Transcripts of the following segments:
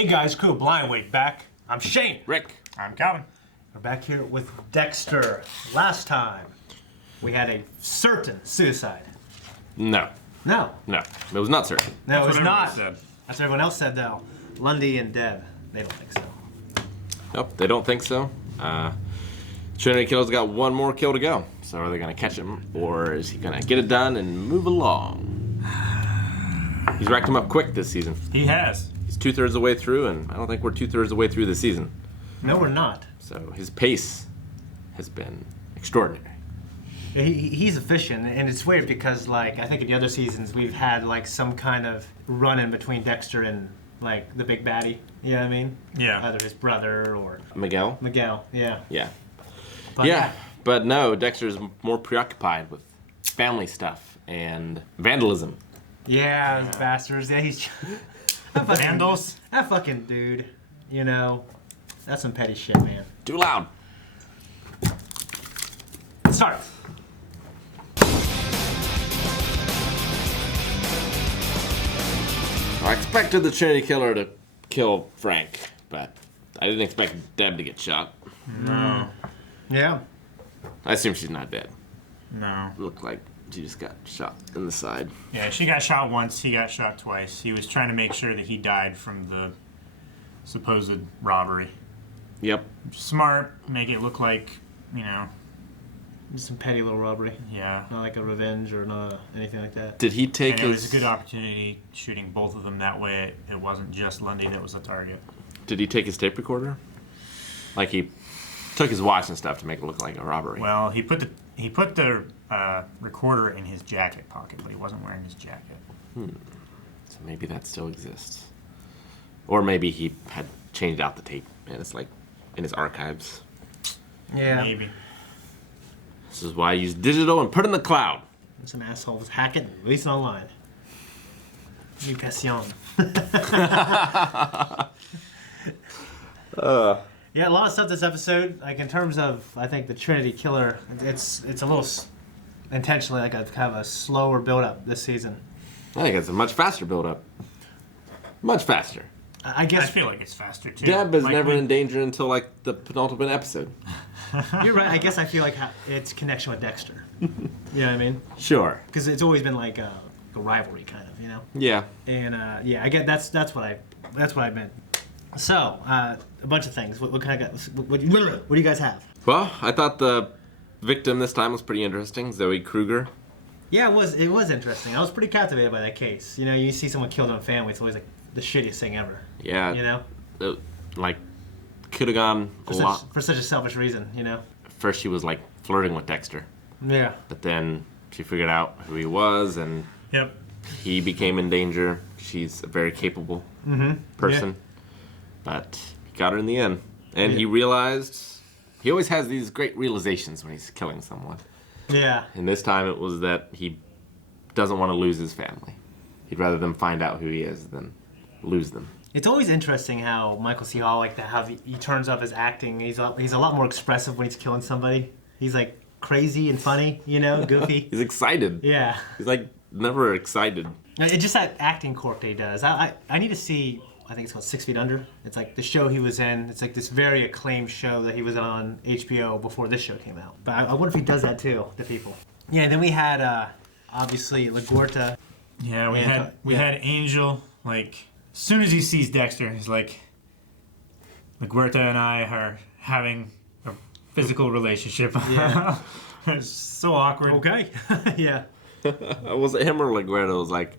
Hey guys, crew Blind Wait back. I'm Shane. Rick. I'm Calvin. We're back here with Dexter. Last time, we had a certain suicide. No. No, It was not certain. no, it's what not. everybody said. That's what everyone else said though. Lundy and Deb, they don't think so. Nope, they don't think so. Trinity Killer's got one more kill to go. So are they going to catch him, or is he going to get it done and move along? He's racked him up quick this season. He has. He's 2/3 of the way through, and I don't think we're 2/3 of the way through the season. No, we're not. So his pace has been extraordinary. He's efficient, and it's weird because, like, I think in the other seasons we've had like some kind of run-in between Dexter and like the big baddie. You know what I mean? Yeah. Either his brother or Miguel? Miguel. Yeah. Yeah. But Yeah, but no, Dexter's more preoccupied with family stuff and vandalism. Yeah, those bastards. Yeah, he's. That fucking- Vandals. That fucking dude. You know, that's some petty shit, man. Too loud. Start. I expected the Trinity Killer to kill Frank, but I didn't expect Deb to get shot. No. Yeah. I assume she's not dead. No. Looked like she just got shot in the side. Yeah, she got shot once. He got shot twice. He was trying to make sure that he died from the supposed robbery. Yep. Smart. Make it look like, Just some petty little robbery. yeah. Not like a revenge or not anything like that. Did he take And it was his? a good opportunity shooting both of them that way. It wasn't just Lundy that was the target. Did he take his tape recorder? Like he took his watch and stuff to make it look like a robbery. Well, he put the recorder in his jacket pocket, but he wasn't wearing his jacket. So maybe that still exists. Or maybe he had changed out the tape and it's like in his archives. Yeah. Maybe. This is why I use digital and put in the cloud. Some assholes hack it and release it online. New passion. Yeah, a lot of stuff this episode. Like in terms of, I think the Trinity Killer, it's a little intentionally like a kind of a slower build up this season. I think it's a much faster build-up. Much faster. I I guess feel like it's faster too. Deb is Like, never we- in danger until like the penultimate episode. you're right. I guess I feel like it's connection with Dexter. You know what I mean? Sure. Because it's always been like a rivalry kind of, you know. Yeah. And yeah, I get that's what I meant. So a bunch of things. What kind of what do you guys have? Well, I thought the victim this time was pretty interesting, Zoe Kruger. Yeah, it was interesting. I was pretty captivated by that case. You know, you see someone killed in a family, it's always like the shittiest thing ever. Yeah. You know, Like, could have gone a lot. for such a selfish reason. You know. First, she was like flirting with Dexter, Yeah. but then she figured out who he was, and Yep. he became in danger. She's a very capable person, but he got her in the end, and he realized he always has these great realizations when he's killing someone. Yeah. And this time, it was that he doesn't want to lose his family. He'd rather them find out who he is than lose them. It's always interesting how Michael C. Hall he turns up his acting. He's a lot more expressive when he's killing somebody. He's like crazy and funny, you know, goofy. He's excited. Yeah. He's like never excited. It's just that acting quirk that he does. I need to see. I think it's called 6 Feet Under. It's like the show he was in. It's like this very acclaimed show that he was on HBO before this show came out. But I wonder if he does that too to people. Yeah. And then we had obviously LaGuerta. Yeah, we Yeah, had Angel, like, as soon as he sees Dexter, he's like, LaGuerta and I are having a physical relationship. Yeah. It's so awkward. Okay. Yeah. Was it him or LaGuerta was like,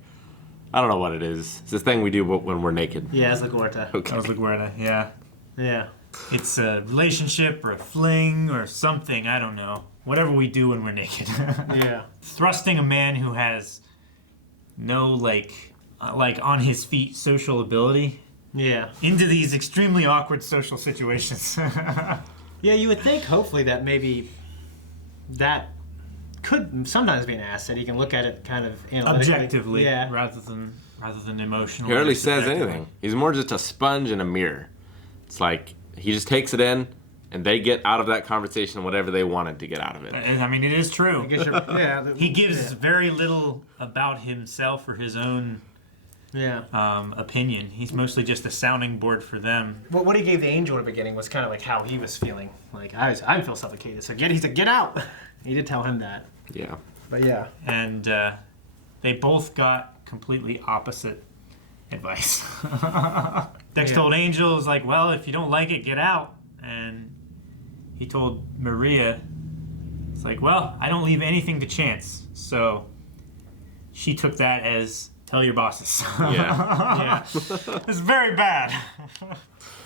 I don't know what it is. It's this thing we do when we're naked. Yeah, it's LaGuerta. Okay. That was LaGuerta, yeah. Yeah. It's a relationship or a fling or something, I don't know. Whatever we do when we're naked. Yeah. Thrusting a man who has no, like on his feet social ability Yeah. into these extremely awkward social situations. Yeah, you would think hopefully that maybe that could sometimes be an asset. You can look at it kind of analytically. Objectively, Yeah. rather than emotional. He hardly or says subjectively. anything. He's more just a sponge and a mirror. It's like he just takes it in, and they get out of that conversation whatever they wanted to get out of it. And, I mean, it is true. I guess yeah. He gives Yeah. very little about himself or his own opinion. He's mostly just a sounding board for them. Well, what he gave the angel in the beginning was kind of like how he was feeling. Like, I feel suffocated. So he said, get out. He did tell him that. Yeah. But yeah. And they both got completely opposite advice. Dex told Angel, was like, well, if you don't like it, get out. And he told Maria, it's like, well, I don't leave anything to chance. So she took that as, tell your bosses. Yeah. It's very bad.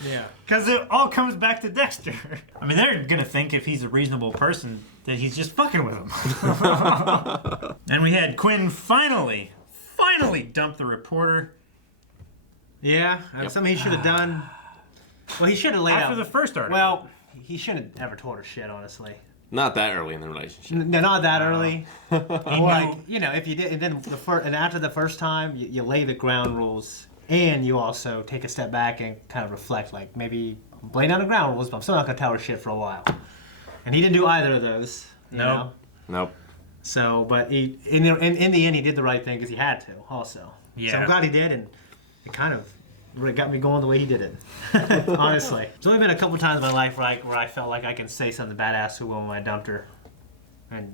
Yeah. Because it all comes back to Dexter. I mean, they're going to think if he's a reasonable person that he's just fucking with him. And we had Quinn finally dump the reporter. Yeah. Something he should have done. Well, he should have laid out. After the first article. Well, he shouldn't have ever told her shit, honestly. Not that early in the relationship. No, not that early. He Like, knew- you know, if you did, and then and after the first time, you lay the ground rules, and you also take a step back and kind of reflect, like maybe I'm laying down the ground rules, but I'm still not gonna tell her shit for a while. And he didn't do either of those. You Nope. know? Nope. So, but he in the end, he did the right thing because he had to. Also. Yeah. So I'm glad he did, and it kind of really got me going the way he did it. Honestly, there's only been a couple times in my life where I felt like I can say something badass to a woman when I dumped her, and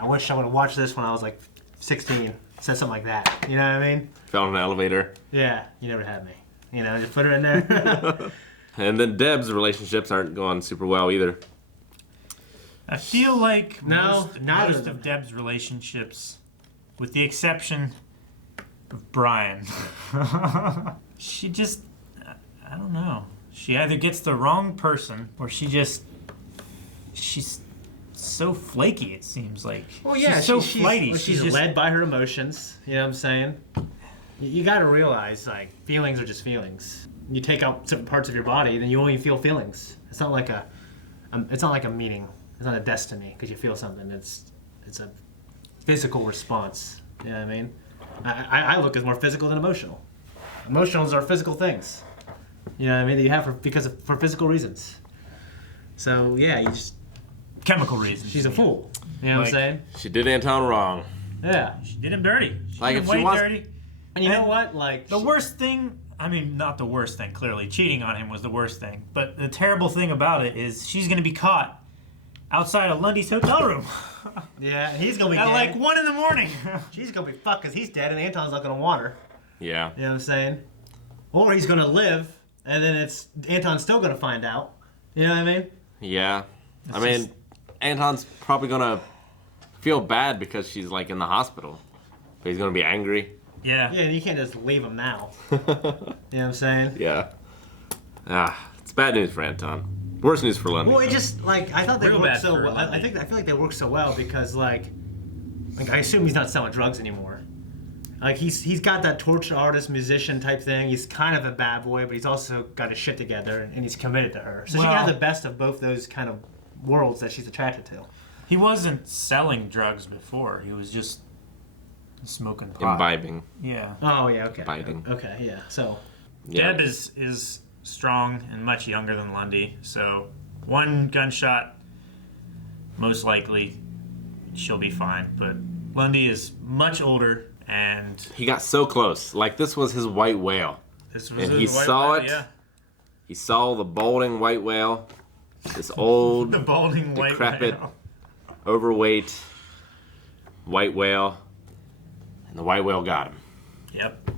I wish I would have watched this when I was like 16. Said something like that. You know what I mean? Fell in an elevator. Yeah. You never had me. You know, just put her in there. And then Deb's relationships aren't going super well either. I feel like No, neither most of them. of Deb's relationships, with the exception of Brian, she just, I don't know. She either gets the wrong person or she's so flaky, it seems like. Well, yeah, she's so flighty. She's just, led by her emotions. You know what I'm saying? You got to realize, like, feelings are just feelings. You take out certain parts of your body, then you only feel feelings. It's not like a meaning. It's not a destiny because you feel something. It's a physical response. You know what I mean? I look as more physical than emotional. Emotionals are physical things. You know what I mean? That you have for physical reasons. So yeah, chemical reasons. she's a fool. You know what I'm saying? She did Anton wrong. Yeah. She did him dirty. She Like, did him if she way wants- dirty. And you know And what? Like The worst thing, I mean, not the worst thing, clearly. Cheating on him was the worst thing. But the terrible thing about it is she's going to be caught outside of Lundy's hotel room Yeah, he's gonna be at dead. like 1 in the morning. She's gonna be fucked because he's dead and Anton's not gonna want her. Yeah. You know what I'm saying? Or he's gonna live and then Anton's still gonna find out. You know what I mean? Yeah. I mean, Anton's probably gonna feel bad because she's like in the hospital. But he's gonna be angry. Yeah. Yeah, and you can't just leave him now. You know what I'm saying? Yeah. It's bad news for Anton. Worse news for Lundy. Well, it just like I thought they Real worked bad so for well. I Lundy. feel like they work so well because like I assume he's not selling drugs anymore. Like he's got that torture artist musician type thing. He's kind of a bad boy, but he's also got his shit together and he's committed to her. So she can have Well- the best of both those kind of worlds that she's attracted to. He wasn't selling drugs before. He was just smoking pot. Imbibing. Yeah. Oh yeah, okay. Biting. Okay, yeah. So Yeah. Deb is strong and much younger than Lundy, so one gunshot, most likely she'll be fine. But Lundy is much older, and He got so close. Like, this was his white whale. this was And his he white saw whale, it. Yeah, He saw the balding white whale. This old, the balding white decrepit, whale. overweight white whale. And the white whale got him. Yep.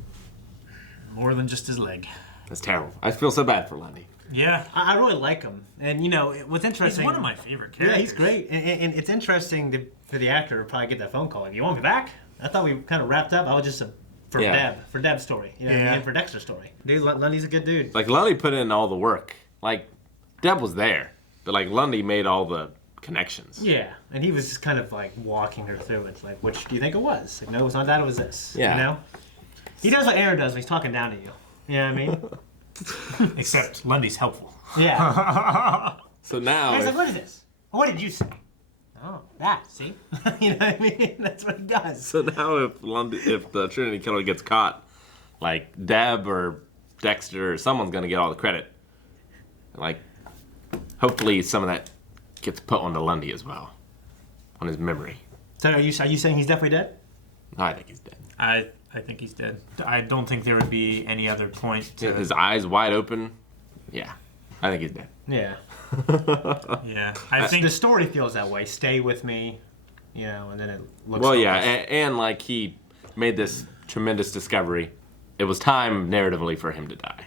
More than just his leg. That's terrible. I feel so bad for Lundy. Yeah. I really like him, and you know what's He's interesting. one of my favorite Yeah, characters. he's great, and it's interesting for the actor to probably get that phone call. Like, you want me back? I thought we kind of wrapped up. I was just Yeah. for Deb's story, you know, what I Yeah. mean? And for Dexter's story. Dude, Lundy's a good dude. Like, Lundy put in all the work. Like, Deb was there. But, like, Lundy made all the connections. Yeah, and he was just kind of like walking her through it. Like, which do you think it was? Like, no, it's not that. It was this. Yeah. You know, he does what Aaron does when he's talking down to you. You know what I mean? Except Lundy's helpful. Yeah. So now, And he's like, if, what is this? What did you say? Oh, that. See? You know what I mean? That's what he does. so now if the Trinity Killer gets caught, like, Deb or Dexter or someone's gonna get all the credit. Like, hopefully some of that gets put onto Lundy as well, on his memory. So are you saying he's definitely dead? I think he's dead. I I think he's dead. I don't think there would be any other point to. His eyes wide open. Yeah, I think he's dead. Yeah. Yeah, I think The story feels that way. Stay with me, you know, and then it looks. Well, yeah, hopeless. and like he made this tremendous discovery. It was time narratively for him to die.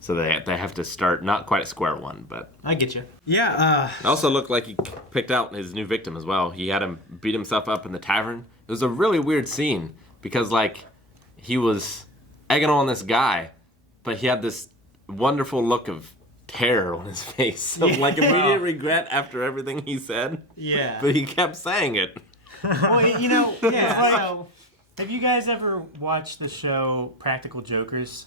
So they have to start not quite at square one, but I get you. Yeah. it also looked like he picked out his new victim as well. He had him beat himself up in the tavern. It was a really weird scene because like he was egging on this guy, but he had this wonderful look of terror on his face, of like immediate regret after everything he said. Yeah. But he kept saying it. Well, you know, yeah. Like- So Have you guys ever watched the show Practical Jokers?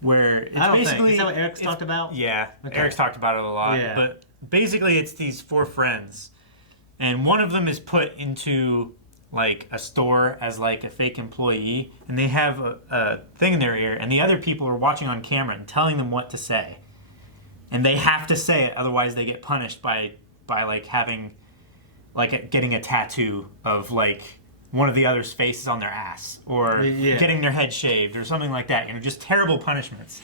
Where it's I don't think. basically Is that what Eric's it's- talked about? Yeah, Okay. Eric's talked about it a lot. Yeah. But basically, it's these 4 friends, and one of them is put into like a store as like a fake employee, and they have a thing in their ear, and the other people are watching on camera and telling them what to say, and they have to say it, otherwise they get punished by like having like getting a tattoo of like one of the other's faces on their ass, or Yeah. getting their head shaved, or something like that. You know, just terrible punishments.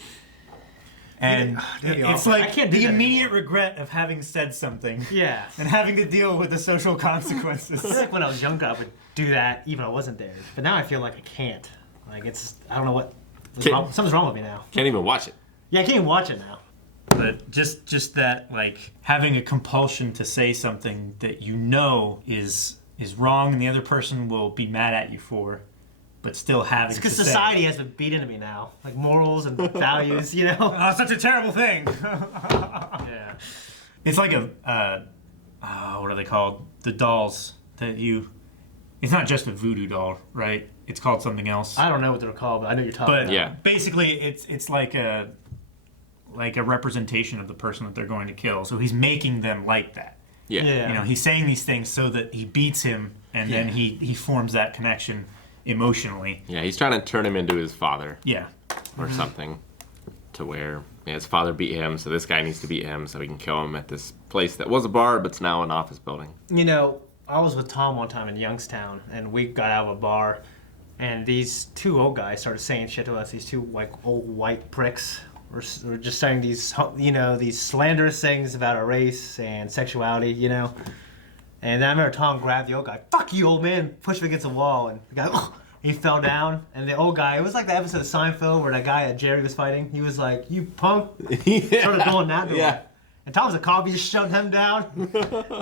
And that'd be it's awful. like I can't do the that immediate anymore. regret of having said something yeah. and having to deal with the social consequences. I feel like when I was younger, I would do that even if I wasn't there. But now I feel like I can't. Like it's, I don't know what's wrong. Something's wrong with me now. Can't even watch it. Yeah, I can't even watch it now. But just that, like, having a compulsion to say something that you know is wrong and the other person will be mad at you for, but still having It's to because say. society has been beat into me now. Like morals and values, you know? Oh, such a terrible thing. Yeah. It's like what are they called? The dolls that you. It's not just a voodoo doll, right? It's called something else. I don't know what they're called, but I know you're talking But about. Yeah. basically, it's like a representation of the person that they're going to kill. So he's making them like that. Yeah. Yeah. You know, he's saying these things so that he beats him, and then Yeah. he forms that connection emotionally. Yeah, he's trying to turn him into his father Yeah. or something, to where his father beat him, so this guy needs to beat him so he can kill him at this place that was a bar, but it's now an office building. You know, I was with Tom one time in Youngstown, and we got out of a bar, and these 2 old guys started saying shit to us. These 2 like old white pricks were just saying these, you know, these slanderous things about our race and sexuality, you know. And then I remember Tom grabbed the old guy. "Fuck you, old man!" Pushed him against the wall, and the guy, he fell down. And the old guy, it was like the episode of Seinfeld where that guy Jerry was fighting. He was like, "You punk!" Started going that direction. Yeah. And Tom's a cop, he just shoved him down.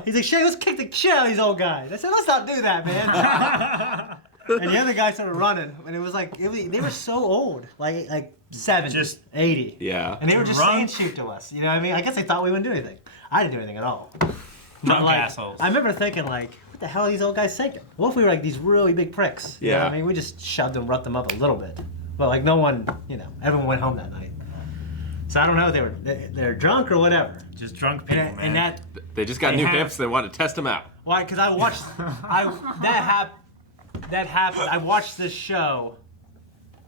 He's like, "Shay, let's kick the shit out of these old guys." I said, "Let's not do that, man." And the other guy started running, and it was like, they were so old, like 70, Just- 80. Yeah. And they were just Drunk. saying shit to us. You know what I mean? I guess they thought we wouldn't do anything. I didn't do anything at all. Drunk Like, assholes. I remember thinking, like, what the hell are these old guys thinking? What if we were like these really big pricks? You know what Yeah. I mean, we just shoved them, roughed them up a little bit. But like no one, you know, everyone went home that night. So I don't know if they're drunk or whatever. Just drunk people, man. And that, They just got They new have- hips, they want to test him out. why? Because I watched, that happened. I watched this show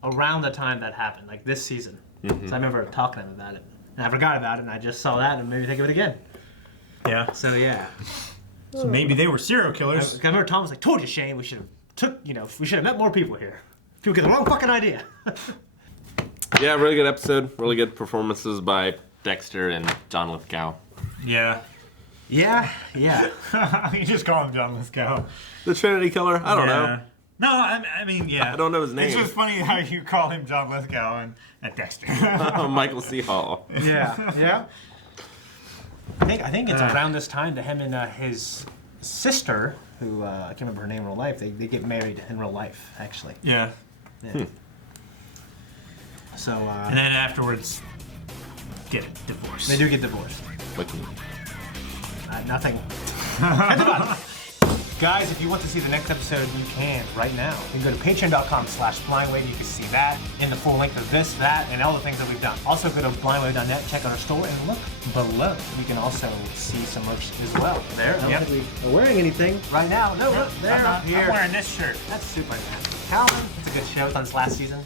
around the time that happened, like this season. So I remember talking to him about it. And I forgot about it, and I just saw that and made me think of it again. yeah. So yeah. So maybe they were serial I killers. remember Tom was like, "Told you, Shane, we should have we should have met more people here. People get the wrong fucking idea." Yeah, really good episode. Really good performances by Dexter and John Lithgow. Yeah. Yeah, yeah. You just call him John Lithgow. The Trinity Killer? I don't know. No, I mean, yeah. I don't know his It's name. just funny how you call him John Lithgow and Dexter. Michael C. Hall. Yeah, yeah. I think it's around this time that him and his sister, who I can't remember her name in real life, they get married in real life, actually. Yeah. Yeah. So And then afterwards, get a divorce. they do get divorced. But Nothing. At the bottom. Guys, if you want to see the next episode, you can right now. You can go to patreon.com/blindwave. You can see that and the full length of this, that, and all the things that we've done. Also, go to blindwave.net, check out our store, and look below. You can also see some merch as well. There. I don't Yep. think we are wearing anything right now. No, look, there, I'm here. wearing this shirt. That's Superman. Calvin, it's a good show. It's on its last season.